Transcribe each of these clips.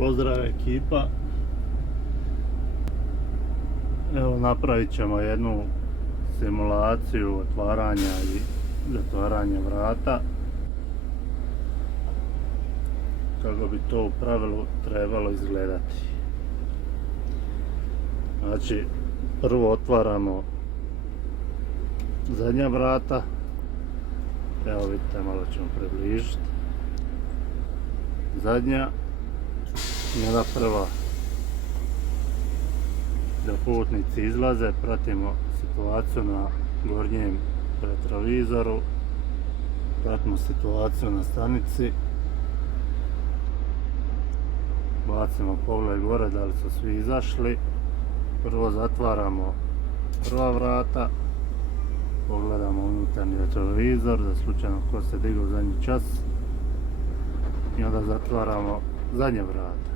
Pozdrav ekipa. Evo napravit ćemo jednu simulaciju otvaranja i zatvaranja vrata. Kako bi to u pravilu trebalo izgledati. Znači, prvo otvaramo zadnja vrata. Evo vidite, malo ćemo približiti. Zadnja i onda prva. Da putnici izlaze, pratimo situaciju na gornjem retrovizoru, pratimo situaciju na stanici, bacimo pogled gore da li su svi izašli. Prvo zatvaramo prva vrata, pogledamo unutarnji retrovizor za slučajno ko se digao zadnji čas i onda zatvaramo zadnje vrata.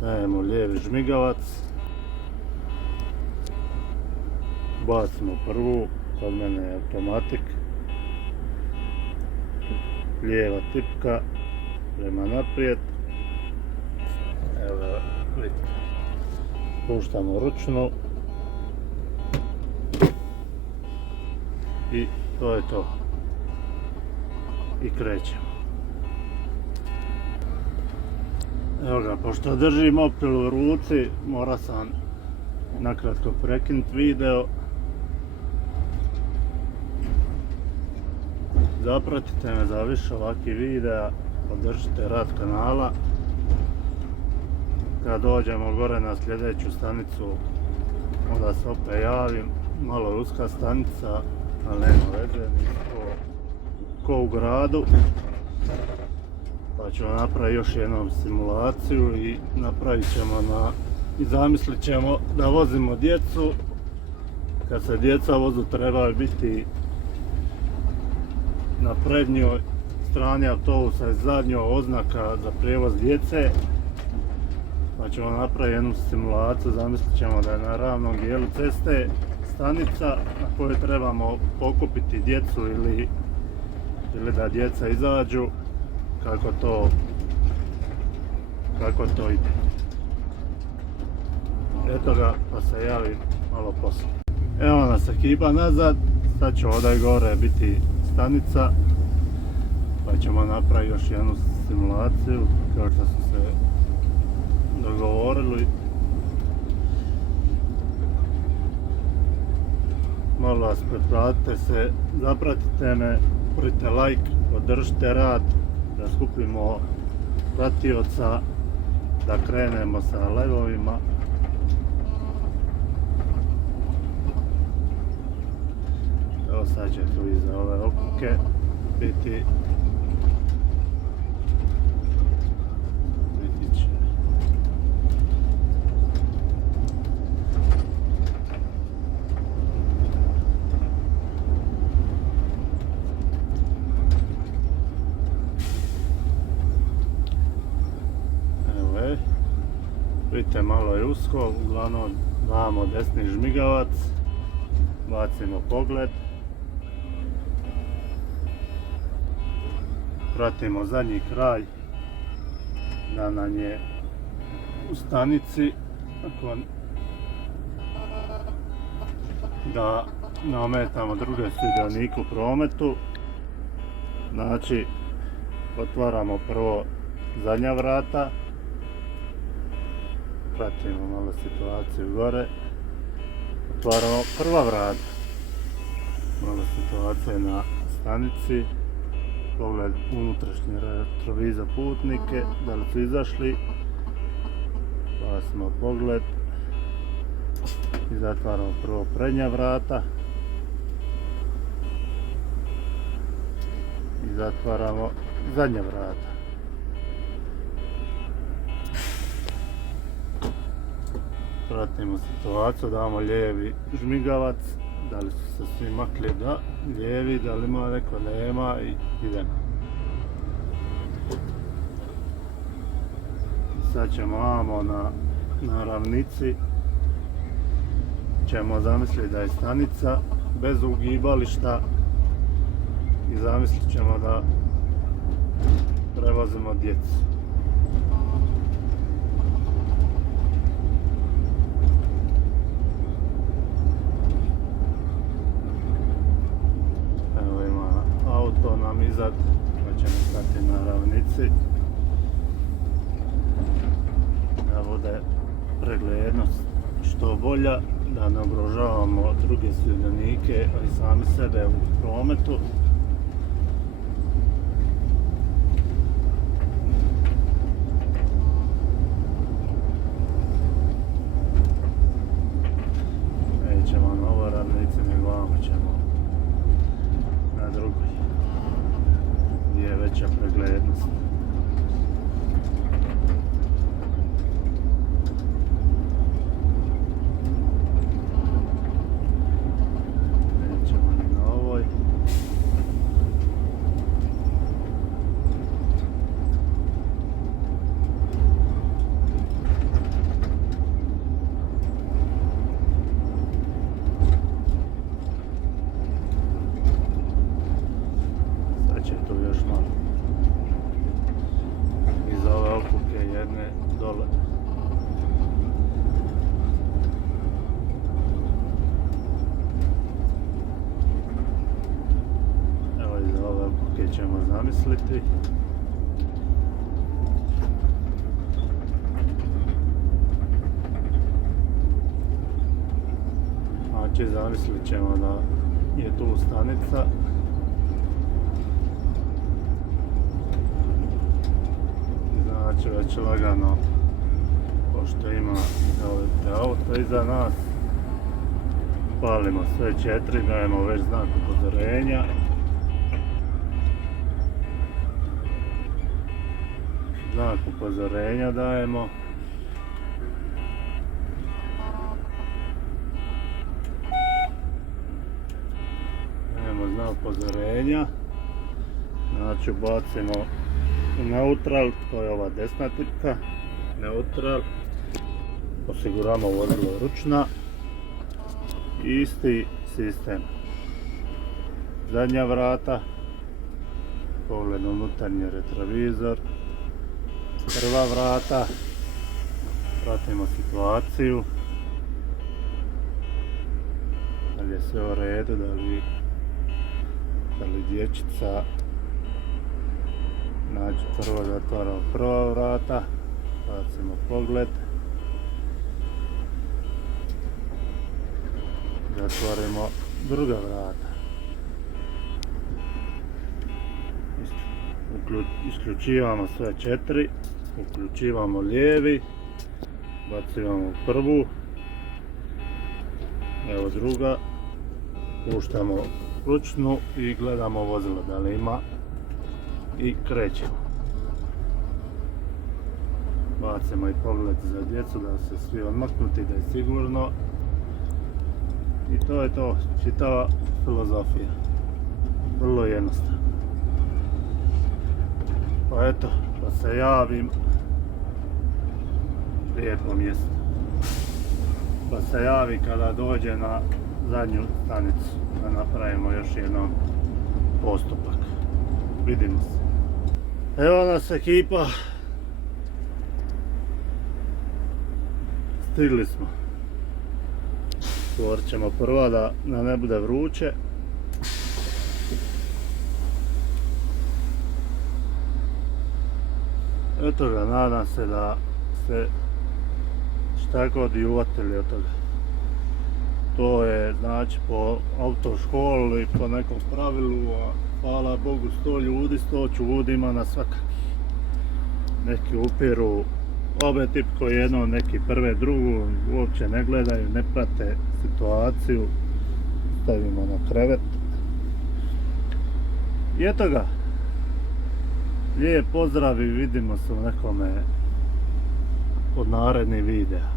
Dajemo lijevi žmigavac, bacimo prvu, kod mene je automatik, lijeva tipka prema naprijed, evo vidite, puštamo ručnu i to je to i krećemo. Evo ga, pošto držim mobitel u ruci, mora sam nakratko prekinuti video. Zapratite me za više ovakvih videa, podržite rad kanala. Kad dođemo gore na sljedeću stanicu, onda se opet javim. Malo je uska stanica, ali nema veze, ko u gradu. Pa ćemo napraviti još jednom simulaciju i napravit ćemo i zamislit ćemo da vozimo djecu. Kad se djeca vozu trebaju biti na prednjoj strani autobusa i zadnjoj oznaka za prijevoz djece. Pa ćemo napraviti jednu simulaciju, zamislit ćemo da je na ravnom dijelu ceste stanica na kojoj trebamo pokupiti djecu ili da djeca izađu. Kako to ide. Eto ga, pa se javi malo poslije. Evo nas ekipa nazad, sad će ovdje gore biti stanica, pa ćemo napraviti još jednu simulaciju kao što su se dogovorili. Malo vas pretplatite se, zapratite me, pritite like, podržite rad, da skupimo pratioca, da krenemo sa live-ovima. Evo sad će tu iza ove okuke biti će. Vidite, malo je usko, uglavnom damo desni žmigavac, bacimo pogled, pratimo zadnji kraj da nam je u stanici, da ne ometamo druge sudionike u prometu. Znači, otvaramo prvo zadnja vrata, pratimo malo situaciju gore, otvaramo prva vrata, malo situacije na stanici, pogled unutrašnji retrovizor putnike, da li su izašli, bacimo pogled i zatvaramo prvo prednja vrata i zatvaramo zadnja vrata. Pratimo situaciju, damo lijevi žmigavac, da li su se svi makli, da, lijevi, da li ima neko, nema i idemo. Sad ćemo vamo na ravnici, ćemo zamisliti da je stanica bez ugibališta i zamislit ćemo da treba vozimo djecu. Evo ima auto nam izad, pa ćemo stati na ravnici da bude preglednost što bolja, da ne ugrožavamo druge sudionike, a i sami sebe u prometu. Nećemo na ovoj ravnici, nego vamo ćemo na drugoj, gdje je veća preglednost. Će tu još malo iz ove okuke jedne dole. Evo iz ove okuke ćemo zamisliti. Znači zamislit ćemo da je tu stanica. Znači već lagano, pošto ima auto iza nas, palimo sve 4, dajemo već znak upozorenja. Znak upozorenja dajemo. Dajemo znak upozorenja. Znači bacimo neutral, to je ova desna tipka, neutral, osiguramo vozilo ručna, isti sistem, zadnja vrata, pogled unutarnji retrovizor, prva vrata, pratimo situaciju, da li je sve u redu, da li dječica. Znači prvo zatvaramo prva vrata, bacimo pogled, zatvorimo druga vrata, isključivamo sve 4, uključivamo lijevi, bacivamo prvu, evo druga, puštamo ručnu i gledamo vozilo da li ima i krećemo. Bacimo i pogled za djecu da se svi odmaknuti, da je sigurno. I to je to, čitava filozofija. Vrlo jednostavno. Pa eto, da se javim. Lijepo mjesto. Pa se javi kada dođe na zadnju stanicu. Da napravimo još jednom postupak. Vidimo se. Evo nas ekipa. Stigli smo. Otvorit ćemo prva da ne bude vruće. Eto ga, nadam se da ste šta god i uvatili od toga. To je znači po autoškoli, po nekom pravilu, a hvala Bogu 100 ljudi, 100 čudima na svakakih. Neki upiru obe tipko jedno, neki prve drugu, uopće ne gledaju, ne prate situaciju. Stavimo na krevet. I eto ga. Lijep pozdrav i vidimo se u nekome od narednih videa.